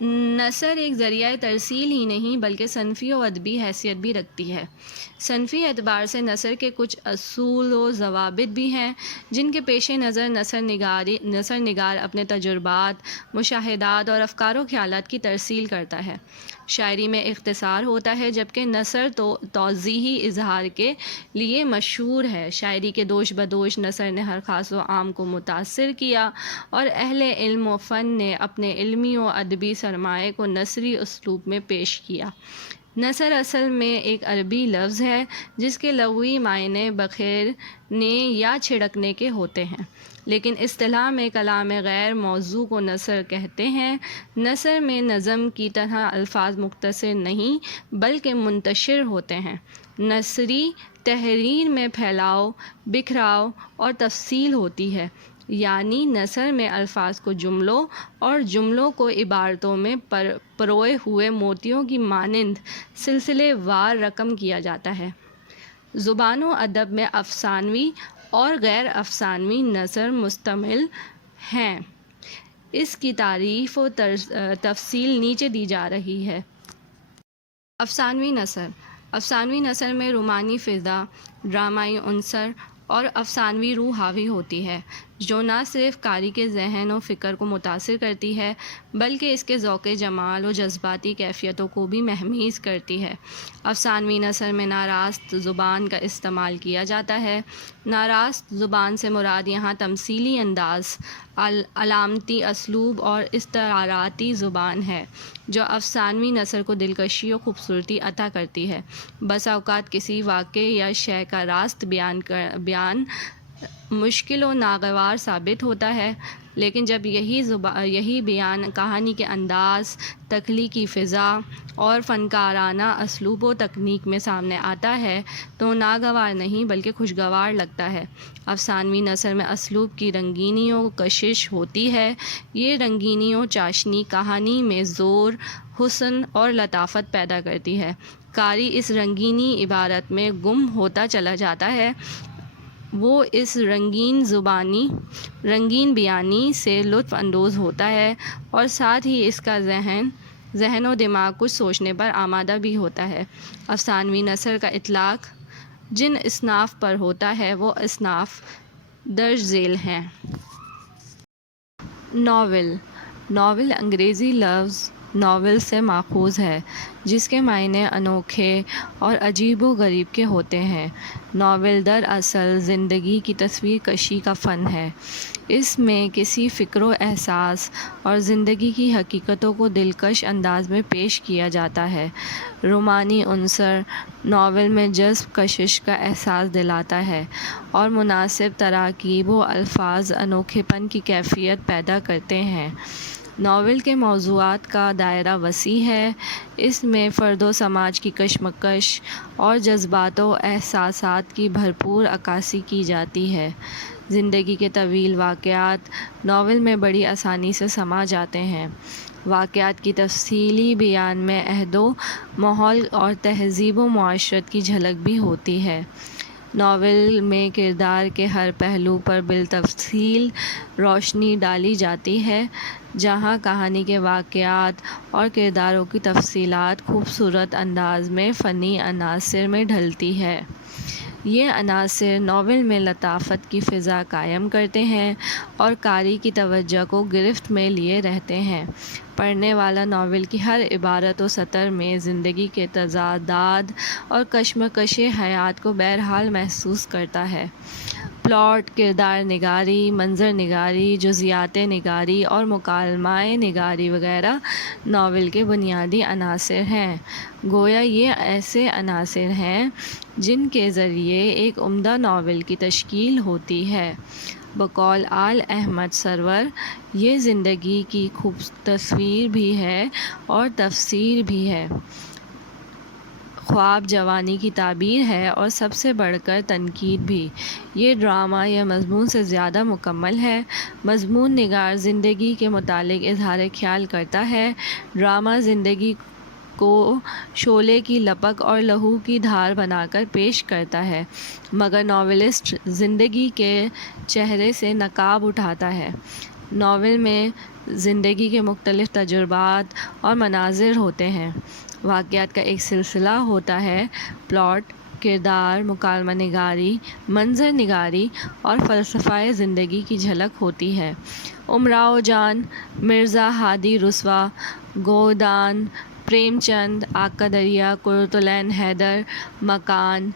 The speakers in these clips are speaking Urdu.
نثر ایک ذریعہ ترسیل ہی نہیں بلکہ صنفی و ادبی حیثیت بھی رکھتی ہے۔ صنفی اعتبار سے نثر کے کچھ اصول و ضوابط بھی ہیں جن کے پیش نظر نثر نگار اپنے تجربات، مشاہدات اور افکار و خیالات کی ترسیل کرتا ہے۔ شاعری میں اختصار ہوتا ہے جبکہ نثر توضیحی اظہار کے لیے مشہور ہے۔ شاعری کے دوش بدوش نثر نے ہر خاص و عام کو متاثر کیا اور اہل علم و فن نے اپنے علمی و ادبی سرمایہ کو نثری اسلوب میں پیش کیا۔ نثر اصل میں ایک عربی لفظ ہے جس کے لغوی معنی بکھیرنے یا چھڑکنے کے ہوتے ہیں، لیکن اصطلاح میں کلام غیر موزوں کو نثر کہتے ہیں۔ نثر میں نظم کی طرح الفاظ مختصر نہیں بلکہ منتشر ہوتے ہیں۔ نثری تحریر میں پھیلاؤ، بکھراؤ اور تفصیل ہوتی ہے، یعنی نثر میں الفاظ کو جملوں اور جملوں کو عبارتوں میں پروئے ہوئے موتیوں کی مانند سلسلے وار رقم کیا جاتا ہے۔ زبان و ادب میں افسانوی اور غیر افسانوی نثر مشتمل ہیں۔ اس کی تعریف و تفصیل نیچے دی جا رہی ہے۔ افسانوی نثر۔ افسانوی نثر میں رومانی فضا، ڈرامائی عنصر اور افسانوی روح حاوی ہوتی ہے، جو نہ صرف قاری کے ذہن و فکر کو متاثر کرتی ہے بلکہ اس کے ذوق جمال و جذباتی کیفیتوں کو بھی مہمیز کرتی ہے۔ افسانوی نثر میں ناراست زبان کا استعمال کیا جاتا ہے۔ ناراست زبان سے مراد یہاں تمثیلی انداز، علامتی اسلوب اور استعاراتی زبان ہے، جو افسانوی نثر کو دلکشی و خوبصورتی عطا کرتی ہے۔ بسا اوقات کسی واقعے یا شے کا راست بیان مشکل و ناگوار ثابت ہوتا ہے، لیکن جب یہی بیان کہانی کے انداز، تخلیقی فضا اور فنکارانہ اسلوب و تکنیک میں سامنے آتا ہے تو ناگوار نہیں بلکہ خوشگوار لگتا ہے۔ افسانوی نثر میں اسلوب کی رنگینی و کشش ہوتی ہے۔ یہ رنگینی و چاشنی کہانی میں زور، حسن اور لطافت پیدا کرتی ہے۔ قاری اس رنگینی عبارت میں گم ہوتا چلا جاتا ہے۔ وہ اس رنگین بیانی سے لطف اندوز ہوتا ہے اور ساتھ ہی اس کا ذہن و دماغ کچھ سوچنے پر آمادہ بھی ہوتا ہے۔ افسانوی نثر کا اطلاق جن اصناف پر ہوتا ہے وہ اصناف درج ذیل ہیں۔ ناول۔ ناول انگریزی لفظ ناول سے ماخوذ ہے، جس کے معنی انوکھے اور عجیب و غریب کے ہوتے ہیں۔ ناول دراصل زندگی کی تصویر کشی کا فن ہے۔ اس میں کسی فکر و احساس اور زندگی کی حقیقتوں کو دلکش انداز میں پیش کیا جاتا ہے۔ رومانی عنصر ناول میں جذب، کشش کا احساس دلاتا ہے اور مناسب تراکیب و الفاظ انوکھے پن کی کیفیت پیدا کرتے ہیں۔ ناول کے موضوعات کا دائرہ وسیع ہے۔ اس میں فرد و سماج کی کشمکش اور جذبات و احساسات کی بھرپور عکاسی کی جاتی ہے۔ زندگی کے طویل واقعات ناول میں بڑی آسانی سے سما جاتے ہیں۔ واقعات کی تفصیلی بیان میں عہد و ماحول اور تہذیب و معاشرت کی جھلک بھی ہوتی ہے۔ ناول میں کردار کے ہر پہلو پر بالتفصیل روشنی ڈالی جاتی ہے، جہاں کہانی کے واقعات اور کرداروں کی تفصیلات خوبصورت انداز میں فنی عناصر میں ڈھلتی ہے۔ یہ عناصر ناول میں لطافت کی فضا قائم کرتے ہیں اور قاری کی توجہ کو گرفت میں لیے رہتے ہیں۔ پڑھنے والا ناول کی ہر عبارت و سطر میں زندگی کے تضادات اور کشمکش حیات کو بہرحال محسوس کرتا ہے۔ پلاٹ، کردار نگاری، منظر نگاری، جزیات نگاری اور مکالمہ نگاری وغیرہ ناول کے بنیادی عناصر ہیں۔ گویا یہ ایسے عناصر ہیں جن کے ذریعے ایک عمدہ ناول کی تشکیل ہوتی ہے۔ بقول آل احمد سرور، یہ زندگی کی تصویر بھی ہے اور تفسیر بھی ہے، خواب جوانی کی تعبیر ہے اور سب سے بڑھ کر تنقید بھی۔ یہ ڈرامہ یا مضمون سے زیادہ مکمل ہے۔ مضمون نگار زندگی کے متعلق اظہار خیال کرتا ہے۔ ڈرامہ زندگی کو شعلے کی لپک اور لہو کی دھار بنا کر پیش کرتا ہے، مگر ناولسٹ زندگی کے چہرے سے نقاب اٹھاتا ہے۔ ناول میں زندگی کے مختلف تجربات اور مناظر ہوتے ہیں۔ واقعات کا ایک سلسلہ ہوتا ہے۔ پلاٹ، کردار، مکالمہ نگاری، منظر نگاری اور فلسفہ زندگی کی جھلک ہوتی ہے۔ امراؤ جان، مرزا ہادی رسوا، گودان، پریم چند، آقا دریا، قرۃ العین حیدر، مکان،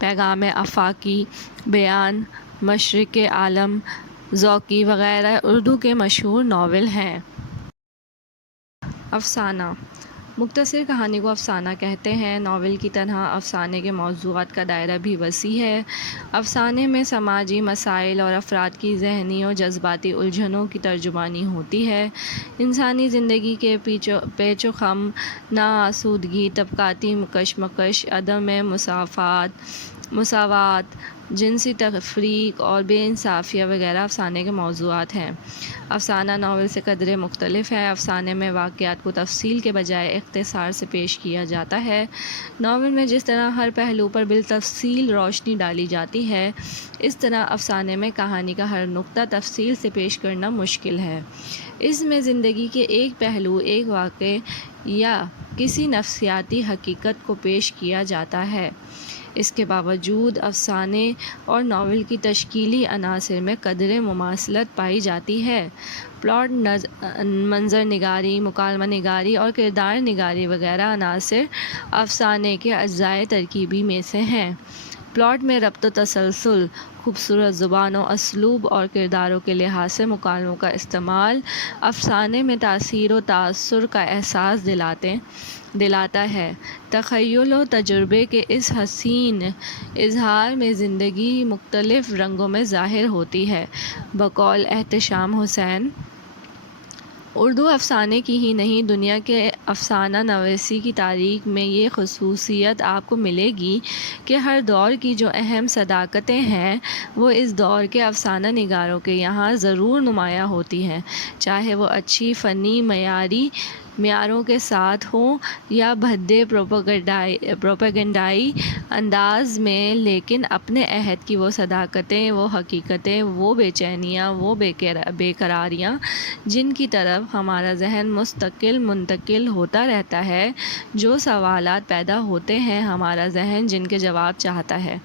پیغام آفاقی، بیان، مشرق عالم، ذوقی وغیرہ اردو کے مشہور ناول ہیں۔ افسانہ، مختصر کہانی کو افسانہ کہتے ہیں۔ ناول کی طرح افسانے کے موضوعات کا دائرہ بھی وسیع ہے۔ افسانے میں سماجی مسائل اور افراد کی ذہنی و جذباتی الجھنوں کی ترجمانی ہوتی ہے۔ انسانی زندگی کے پیچ و خم، ناآسودگی، طبقاتی کشمکش، عدم مساوات، جنسی تفریق اور بے انصافیہ وغیرہ افسانے کے موضوعات ہیں۔ افسانہ ناول سے قدرے مختلف ہے۔ افسانے میں واقعات کو تفصیل کے بجائے اختصار سے پیش کیا جاتا ہے۔ ناول میں جس طرح ہر پہلو پر بالتفصیل روشنی ڈالی جاتی ہے، اس طرح افسانے میں کہانی کا ہر نقطہ تفصیل سے پیش کرنا مشکل ہے۔ اس میں زندگی کے ایک پہلو، ایک واقعے یا کسی نفسیاتی حقیقت کو پیش کیا جاتا ہے۔ اس کے باوجود افسانے اور ناول کی تشکیلی عناصر میں قدرے مماثلت پائی جاتی ہے۔ پلاٹ، منظر نگاری، مکالمہ نگاری اور کردار نگاری وغیرہ عناصر افسانے کے اجزائے ترکیبی میں سے ہیں۔ پلاٹ میں ربط و تسلسل، خوبصورت زبان و اسلوب اور کرداروں کے لحاظ سے مکالموں کا استعمال افسانے میں تاثیر و تاثر کا احساس دلاتا ہے۔ تخیل و تجربے کے اس حسین اظہار میں زندگی مختلف رنگوں میں ظاہر ہوتی ہے۔ بقول احتشام حسین، اردو افسانے کی ہی نہیں، دنیا کے افسانہ نویسی کی تاریخ میں یہ خصوصیت آپ کو ملے گی کہ ہر دور کی جو اہم صداقتیں ہیں، وہ اس دور کے افسانہ نگاروں کے یہاں ضرور نمایاں ہوتی ہیں، چاہے وہ اچھی فنی معیاروں کے ساتھ ہوں یا بھدے پروپیگنڈائی انداز میں، لیکن اپنے عہد کی وہ صداقتیں، وہ حقیقتیں، وہ بے چینیاں، وہ بے قراریاں جن کی طرف ہمارا ذہن مستقل منتقل ہوتا رہتا ہے، جو سوالات پیدا ہوتے ہیں، ہمارا ذہن جن کے جواب چاہتا ہے،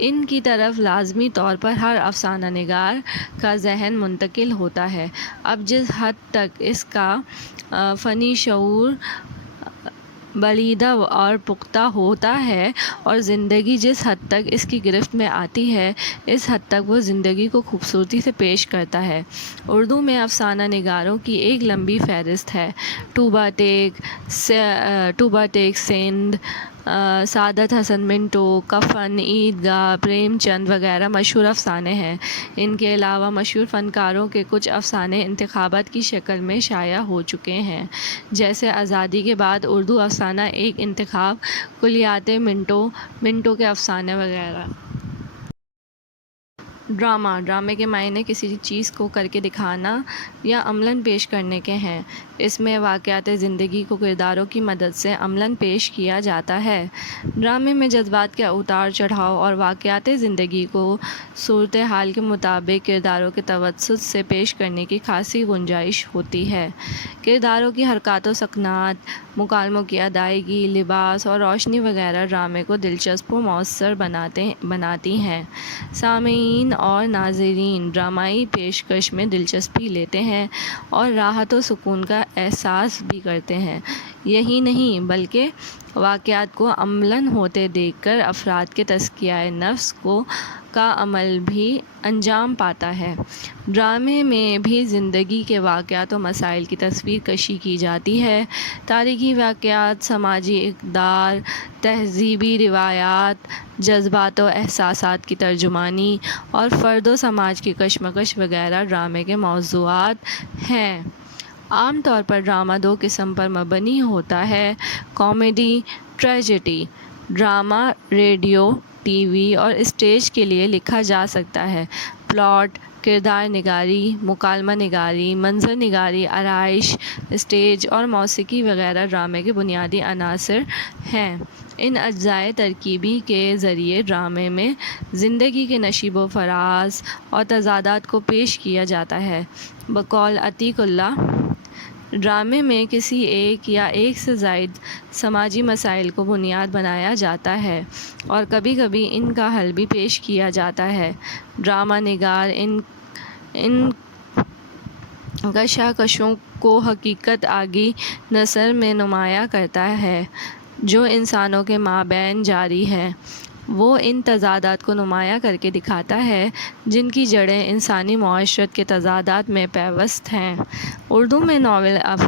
ان کی طرف لازمی طور پر ہر افسانہ نگار کا ذہن منتقل ہوتا ہے۔ اب جس حد تک اس کا فنی شعور بریدہ اور پختہ ہوتا ہے اور زندگی جس حد تک اس کی گرفت میں آتی ہے، اس حد تک وہ زندگی کو خوبصورتی سے پیش کرتا ہے۔ اردو میں افسانہ نگاروں کی ایک لمبی فہرست ہے۔ ٹوبہ ٹیک سندھ، سعادت حسن منٹو، کفن، عیدگاہ، پریم چند وغیرہ مشہور افسانے ہیں۔ ان کے علاوہ مشہور فنکاروں کے کچھ افسانے انتخابات کی شکل میں شائع ہو چکے ہیں، جیسے آزادی کے بعد اردو افسانہ ایک انتخاب، کلیات منٹو کے افسانے وغیرہ۔ ڈرامے کے معنی کسی چیز کو کر کے دکھانا یا عملاً پیش کرنے کے ہیں۔ اس میں واقعات زندگی کو کرداروں کی مدد سے عملاً پیش کیا جاتا ہے۔ ڈرامے میں جذبات کے اتار چڑھاؤ اور واقعات زندگی کو صورتحال کے مطابق کرداروں کے توسط سے پیش کرنے کی خاصی گنجائش ہوتی ہے۔ کرداروں کی حرکات و سکنات، مکالموں کی ادائیگی، لباس اور روشنی وغیرہ ڈرامے کو دلچسپ و مؤثر بناتی ہیں۔ سامعین اور ناظرین ڈرامائی پیشکش میں دلچسپی لیتے ہیں اور راحت و سکون کا احساس بھی کرتے ہیں۔ یہی نہیں بلکہ واقعات کو عملاً ہوتے دیکھ کر افراد کے تزکیہ نفس کا عمل بھی انجام پاتا ہے۔ ڈرامے میں بھی زندگی کے واقعات و مسائل کی تصویر کشی کی جاتی ہے۔ تاریخی واقعات، سماجی اقدار، تہذیبی روایات، جذبات و احساسات کی ترجمانی اور فرد و سماج کی کشمکش وغیرہ ڈرامے کے موضوعات ہیں۔ عام طور پر ڈرامہ دو قسم پر مبنی ہوتا ہے: comedy, tragedy. Drama radio, T V اور اسٹیج کے لیے لکھا جا سکتا ہے۔ پلاٹ، کردار نگاری، مکالمہ نگاری، منظر نگاری، آرائش، اسٹیج اور موسیقی وغیرہ ڈرامے کے بنیادی عناصر ہیں۔ ان اجزائے ترکیبی کے ذریعے ڈرامے میں زندگی کے نشیب و فراز اور تضادات کو پیش کیا جاتا ہے۔ بقول عتیق اللہ، ڈرامے میں کسی ایک یا ایک سے زائد سماجی مسائل کو بنیاد بنایا جاتا ہے اور کبھی کبھی ان کا حل بھی پیش کیا جاتا ہے۔ ڈرامہ نگار ان کشاکشوں کو حقیقت آگی نثر میں نمایاں کرتا ہے جو انسانوں کے مابین جاری ہیں۔ وہ ان تضادات کو نمایاں کر کے دکھاتا ہے جن کی جڑیں انسانی معاشرت کے تضادات میں پیوست ہیں۔ اردو میں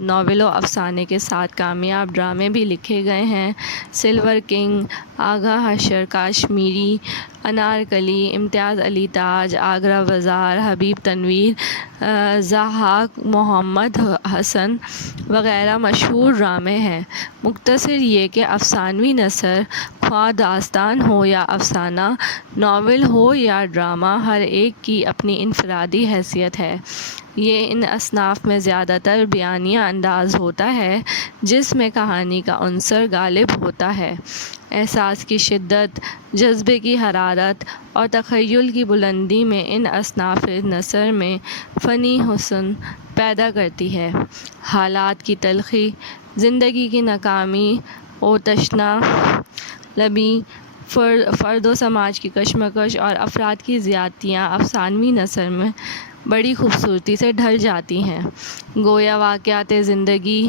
ناول و افسانے کے ساتھ کامیاب ڈرامے بھی لکھے گئے ہیں۔ سلور کنگ، آغا حشر کاشمیری، انارکلی، امتیاز علی تاج، آگرہ بازار، حبیب تنویر، ضحاک محمد حسن وغیرہ مشہور ڈرامے ہیں۔ مختصر یہ کہ افسانوی نثر، خواہ داستان ہو یا افسانہ، ناول ہو یا ڈرامہ، ہر ایک کی اپنی انفرادی حیثیت ہے۔ یہ ان اصناف میں زیادہ تر بیانیہ انداز ہوتا ہے جس میں کہانی کا عنصر غالب ہوتا ہے۔ احساس کی شدت، جذبے کی حرارت اور تخیل کی بلندی میں ان اصناف نثر میں فنی حسن پیدا کرتی ہے۔ حالات کی تلخی، زندگی کی ناکامی و تشنہ لبی، فرد و سماج کی کشمکش اور افراد کی زیادتیاں افسانوی نثر میں بڑی خوبصورتی سے ڈھل جاتی ہیں۔ گویا واقعات زندگی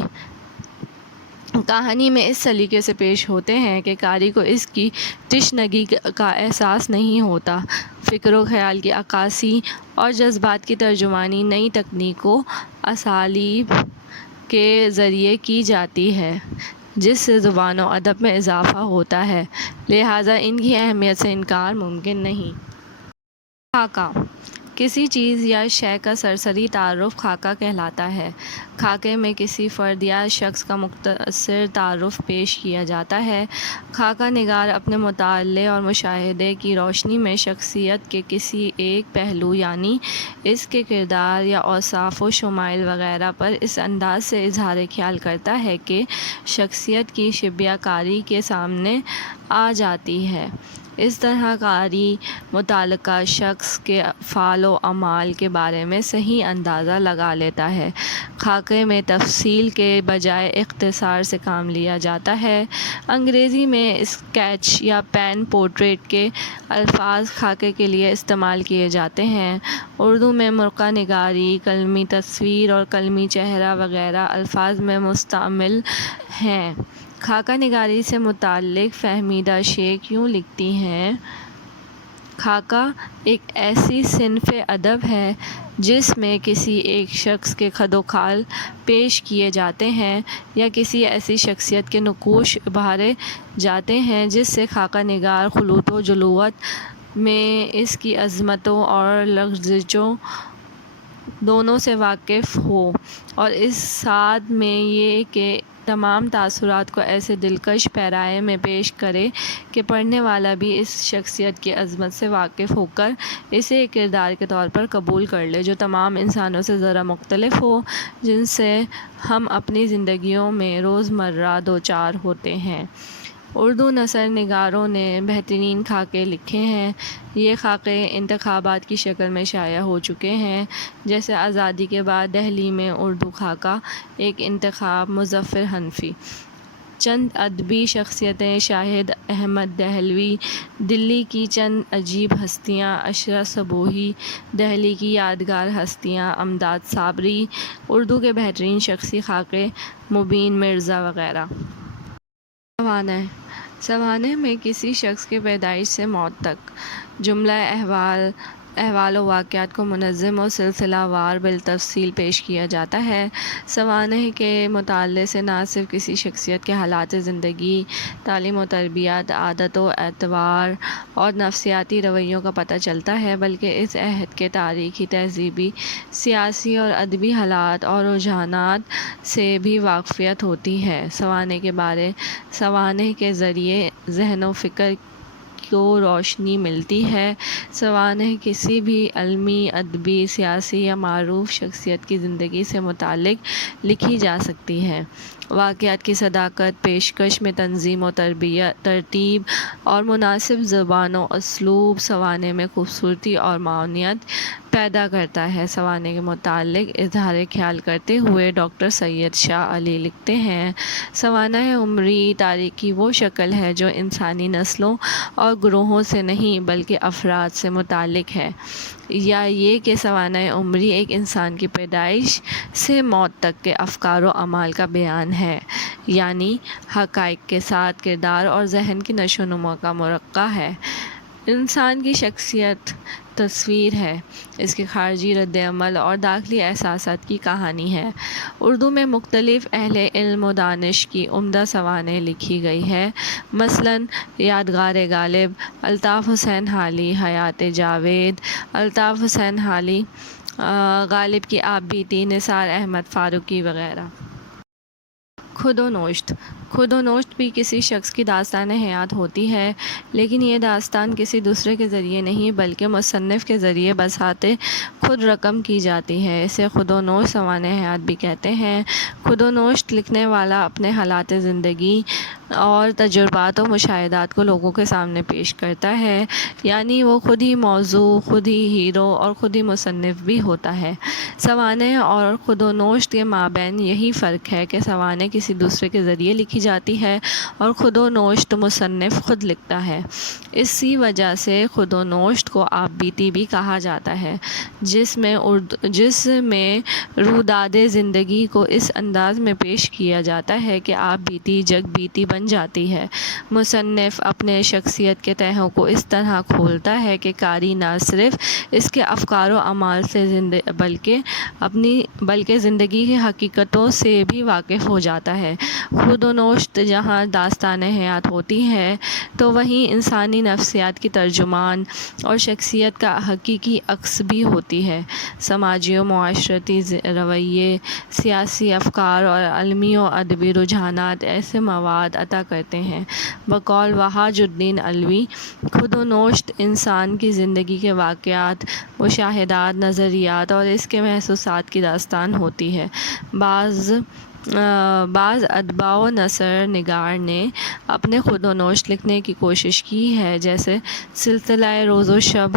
کہانی میں اس سلیقے سے پیش ہوتے ہیں کہ قاری کو اس کی تشنگی کا احساس نہیں ہوتا۔ فکر و خیال کی عکاسی اور جذبات کی ترجمانی نئی تکنیک و اسالیب کے ذریعے کی جاتی ہے جس سے زبان و ادب میں اضافہ ہوتا ہے، لہٰذا ان کی اہمیت سے انکار ممکن نہیں۔ خاکہ، کسی چیز یا شے کا سرسری تعارف خاکہ کہلاتا ہے۔ خاکے میں کسی فرد یا شخص کا مختصر تعارف پیش کیا جاتا ہے۔ خاکہ نگار اپنے مطالعے اور مشاہدے کی روشنی میں شخصیت کے کسی ایک پہلو یعنی اس کے کردار یا اوصاف و شمائل وغیرہ پر اس انداز سے اظہار خیال کرتا ہے کہ شخصیت کی شبیہ کاری کے سامنے آ جاتی ہے۔ اس طرح قاری متعلقہ شخص کے افعال و اعمال کے بارے میں صحیح اندازہ لگا لیتا ہے۔ خاکے میں تفصیل کے بجائے اختصار سے کام لیا جاتا ہے۔ انگریزی میں اسکیچ یا پین پورٹریٹ کے الفاظ خاکے کے لیے استعمال کیے جاتے ہیں۔ اردو میں مرقع نگاری، قلمی تصویر اور قلمی چہرہ وغیرہ الفاظ میں مستعمل ہیں۔ خاکہ نگاری سے متعلق فہمیدہ شیخ یوں لکھتی ہیں: خاکہ ایک ایسی صنف ادب ہے جس میں کسی ایک شخص کے خد و خال پیش کیے جاتے ہیں یا کسی ایسی شخصیت کے نقوش ابھارے جاتے ہیں جس سے خاکہ نگار خلوت و جلوت میں اس کی عظمتوں اور لغزشوں دونوں سے واقف ہو، اور اس ساتھ میں یہ کہ تمام تاثرات کو ایسے دلکش پیرائے میں پیش کرے کہ پڑھنے والا بھی اس شخصیت کی عظمت سے واقف ہو کر اسے ایک کردار کے طور پر قبول کر لے جو تمام انسانوں سے ذرا مختلف ہو جن سے ہم اپنی زندگیوں میں روزمرہ دوچار ہوتے ہیں۔ اردو نثر نگاروں نے بہترین خاکے لکھے ہیں۔ یہ خاکے انتخابات کی شکل میں شائع ہو چکے ہیں، جیسے آزادی کے بعد دہلی میں اردو خاکہ ایک انتخاب، مظفر حنفی۔ چند ادبی شخصیتیں: شاہد احمد دہلوی، دلی کی چند عجیب ہستیاں، عشرہ صبوحی، دہلی کی یادگار ہستیاں، امداد صابری۔ اردو کے بہترین شخصی خاکے: مبین مرزا وغیرہ۔ سوانح میں کسی شخص کے پیدائش سے موت تک جملہ احوال و واقعات کو منظم و سلسلہ وار بالتفصیل پیش کیا جاتا ہے۔ سوانح کے مطالعے سے نہ صرف کسی شخصیت کے حالات زندگی، تعلیم و تربیت، عادت و اطوار اور نفسیاتی رویوں کا پتہ چلتا ہے بلکہ اس عہد کے تاریخی، تہذیبی، سیاسی اور ادبی حالات اور رجحانات سے بھی واقفیت ہوتی ہے۔ سوانح کے ذریعے ذہن و فکر کو روشنی ملتی ہے۔ سوانح کسی بھی علمی، ادبی، سیاسی یا معروف شخصیت کی زندگی سے متعلق لکھی جا سکتی ہے۔ واقعات کی صداقت، پیشکش میں تنظیم و ترتیب اور مناسب زبان و اسلوب سوانح میں خوبصورتی اور معاونت پیدا کرتا ہے۔ سوانح کے متعلق اظہار خیال کرتے ہوئے ڈاکٹر سید شاہ علی لکھتے ہیں، سوانح عمری تاریخ کی وہ شکل ہے جو انسانی نسلوں اور گروہوں سے نہیں بلکہ افراد سے متعلق ہے، یا یہ کہ سوانح عمری ایک انسان کی پیدائش سے موت تک کے افکار و اعمال کا بیان ہے، یعنی حقائق کے ساتھ کردار اور ذہن کی نشو و نما کا مرقع ہے۔ انسان کی شخصیت تصویر ہے، اس کے خارجی رد عمل اور داخلی احساسات کی کہانی ہے۔ اردو میں مختلف اہل علم و دانش کی عمدہ سوانح لکھی گئی ہے، مثلاً یادگار غالب، الطاف حسین حالی، حیات جاوید، الطاف حسین حالی، غالب کی آپ بیتی، نثار احمد فاروقی وغیرہ۔ خود و نوشت بھی کسی شخص کی داستان حیات ہوتی ہے، لیکن یہ داستان کسی دوسرے کے ذریعے نہیں بلکہ مصنف کے ذریعے بذات خود رقم کی جاتی ہے۔ اسے خود و نوشت سوانح حیات بھی کہتے ہیں۔ خود و نوشت لکھنے والا اپنے حالات زندگی اور تجربات و مشاہدات کو لوگوں کے سامنے پیش کرتا ہے، یعنی وہ خود ہی موضوع، خود ہی ہیرو اور خود ہی مصنف بھی ہوتا ہے۔ سوانح اور خود و نوشت کے مابین یہی فرق ہے کہ سوانح کسی دوسرے کے ذریعے لکھی جاتی ہے اور خود و نوشت مصنف خود لکھتا ہے۔ اسی وجہ سے خود و نوشت کو آپ بیتی بھی کہا جاتا ہے، جس میں روداد زندگی کو اس انداز میں پیش کیا جاتا ہے کہ آپ بیتی جگ بیتی بن جاتی ہے۔ مصنف اپنے شخصیت کے تہوں کو اس طرح کھولتا ہے کہ قاری نہ صرف اس کے افکار و اعمال سے بلکہ زندگی کی حقیقتوں سے بھی واقف ہو جاتا ہے۔ خود و نوشت جہاں داستان حیات ہوتی ہے تو وہیں انسانی نفسیات کی ترجمان اور شخصیت کا حقیقی عکس بھی ہوتی ہے۔ سماجی و معاشرتی رویے، سیاسی افکار اور علمی و ادبی رجحانات ایسے مواد عطا کرتے ہیں۔ بقول وحاج الدین علوی، خود و نوشت انسان کی زندگی کے واقعات، مشاہدات، نظریات اور اس کے محسوسات کی داستان ہوتی ہے۔ بعض ادباء و نثر نگار نے اپنے خود و نوشت لکھنے کی کوشش کی ہے، جیسے سلسلہ روز و شب،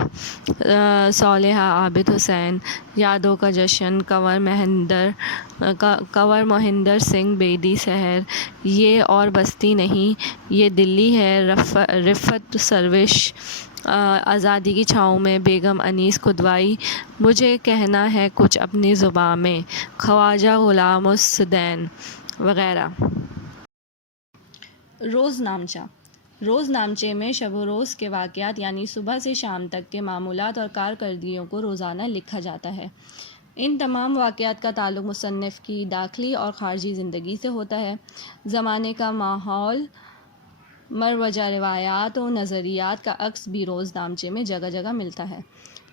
صالحہ عابد حسین، یادوں کا جشن، کنور مہندر سنگھ بیدی سحر، یہ اور بستی نہیں، یہ دلی ہے، رفت سروش، آزادی کی چھاؤں میں، بیگم انیس کدوائی، مجھے کہنا ہے کچھ اپنی زباں میں، خواجہ غلام الدین وغیرہ۔ روز نامچے میں شب و روز کے واقعات یعنی صبح سے شام تک کے معمولات اور کارکردگیوں کو روزانہ لکھا جاتا ہے۔ ان تمام واقعات کا تعلق مصنف کی داخلی اور خارجی زندگی سے ہوتا ہے۔ زمانے کا ماحول، مروجہ روایات و نظریات کا عکس بھی روز نامچے میں جگہ جگہ ملتا ہے۔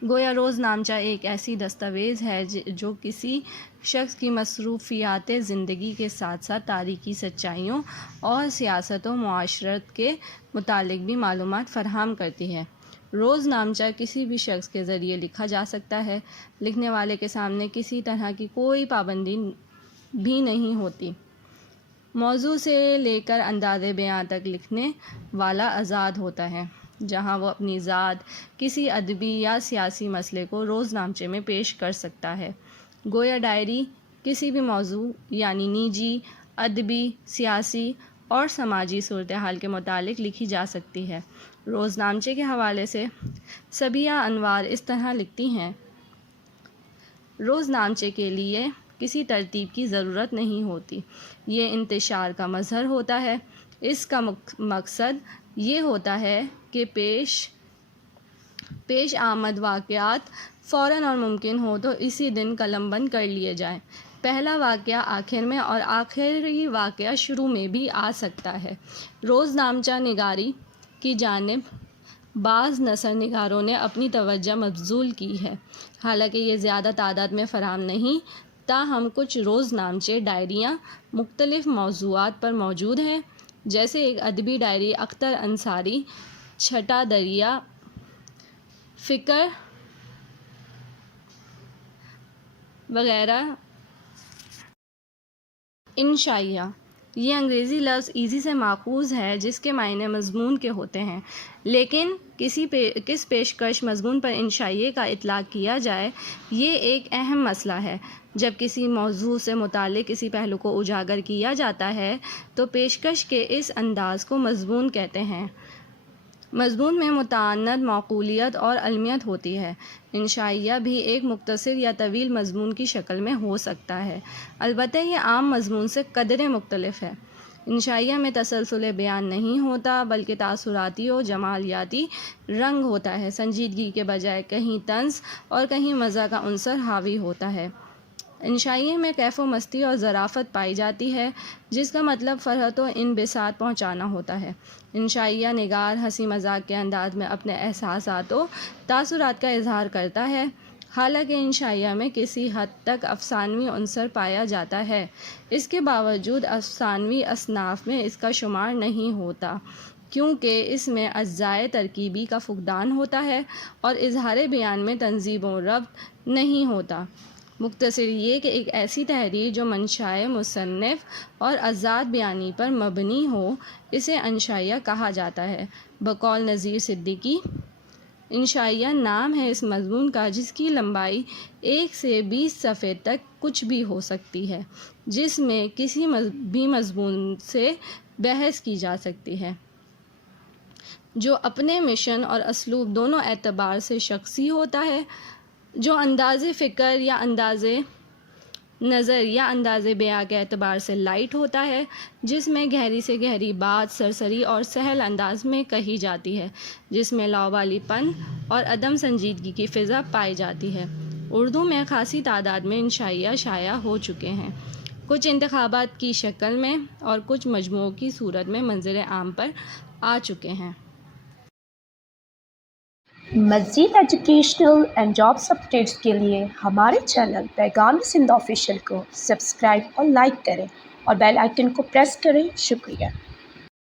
گویا روز نامچہ ایک ایسی دستاویز ہے جو کسی شخص کی مصروفیات زندگی کے ساتھ ساتھ تاریخی سچائیوں اور سیاست و معاشرت کے متعلق بھی معلومات فراہم کرتی ہے۔ روز نامچہ کسی بھی شخص کے ذریعے لکھا جا سکتا ہے۔ لکھنے والے کے سامنے کسی طرح کی کوئی پابندی بھی نہیں ہوتی۔ موضوع سے لے کر انداز بیاں تک لکھنے والا آزاد ہوتا ہے، جہاں وہ اپنی ذات، کسی ادبی یا سیاسی مسئلے کو روز نامچے میں پیش کر سکتا ہے۔ گویا ڈائری کسی بھی موضوع یعنی نجی، ادبی، سیاسی اور سماجی صورتحال کے متعلق لکھی جا سکتی ہے۔ روز نامچے کے حوالے سے صبیہ انوار اس طرح لکھتی ہیں، روز نامچے کے لیے کسی ترتیب کی ضرورت نہیں ہوتی، یہ انتشار کا مظہر ہوتا ہے۔ اس کا مقصد یہ ہوتا ہے کہ پیش آمد واقعات فوراً اور ممکن ہو تو اسی دن قلم بند کر لیے جائیں۔ پہلا واقعہ آخر میں اور آخری واقعہ شروع میں بھی آ سکتا ہے۔ روز نامچہ نگاری کی جانب بعض نثر نگاروں نے اپنی توجہ مبذول کی ہے، حالانکہ یہ زیادہ تعداد میں فراہم نہیں، تاہم کچھ روز نامچے ڈائریاں مختلف موضوعات پر موجود ہیں، جیسے ایک ادبی ڈائری اختر انصاری چھٹا دریا فکر وغیرہ۔ انشائیہ، یہ انگریزی لفظ ایزی سے ماخوذ ہے جس کے معنی مضمون کے ہوتے ہیں، لیکن کس پیشکش مضمون پر انشائیے کا اطلاق کیا جائے یہ ایک اہم مسئلہ ہے۔ جب کسی موضوع سے متعلق کسی پہلو کو اجاگر کیا جاتا ہے تو پیشکش کے اس انداز کو مضمون کہتے ہیں۔ مضمون میں متعدد معقولیت اور علمیت ہوتی ہے۔ انشائیہ بھی ایک مختصر یا طویل مضمون کی شکل میں ہو سکتا ہے، البتہ یہ عام مضمون سے قدرے مختلف ہے۔ انشائیہ میں تسلسل بیان نہیں ہوتا بلکہ تاثراتی و جمالیاتی رنگ ہوتا ہے، سنجیدگی کے بجائے کہیں طنز اور کہیں مزاح کا عنصر حاوی ہوتا ہے۔ انشائیے میں کیف و مستی اور ظرافت پائی جاتی ہے، جس کا مطلب فرحت و انبساط پہنچانا ہوتا ہے۔ انشائیہ نگار ہنسی مذاق کے انداز میں اپنے احساسات و تاثرات کا اظہار کرتا ہے، حالانکہ انشائیہ میں کسی حد تک افسانوی عنصر پایا جاتا ہے، اس کے باوجود افسانوی اصناف میں اس کا شمار نہیں ہوتا کیونکہ اس میں اجزائے ترکیبی کا فقدان ہوتا ہے اور اظہار بیان میں تنظیم و ربط نہیں ہوتا۔ مختصر یہ کہ ایک ایسی تحریر جو منشائے مصنف اور آزاد بیانی پر مبنی ہو اسے انشائیہ کہا جاتا ہے۔ بقول نذیر صدیقی، انشائیہ نام ہے اس مضمون کا جس کی لمبائی 1 سے 20 صفحے تک کچھ بھی ہو سکتی ہے، جس میں کسی بھی مضمون سے بحث کی جا سکتی ہے، جو اپنے مشن اور اسلوب دونوں اعتبار سے شخصی ہوتا ہے، جو انداز فکر یا انداز نظر یا انداز بیاں کے اعتبار سے لائٹ ہوتا ہے، جس میں گہری سے گہری بات سرسری اور سہل انداز میں کہی جاتی ہے، جس میں لاابالی پن اور عدم سنجیدگی کی فضا پائی جاتی ہے۔ اردو میں خاصی تعداد میں انشائیہ شائع ہو چکے ہیں، کچھ انتخابات کی شکل میں اور کچھ مجموعوں کی صورت میں منظر عام پر آ چکے ہیں۔ مزید ایجوکیشنل اینڈ جابس اپڈیٹس کے لیے ہمارے چینل پیغام سندھ آفیشیل کو سبسکرائب اور لائک کریں اور بیل آئیکن کو پریس کریں۔ شکریہ۔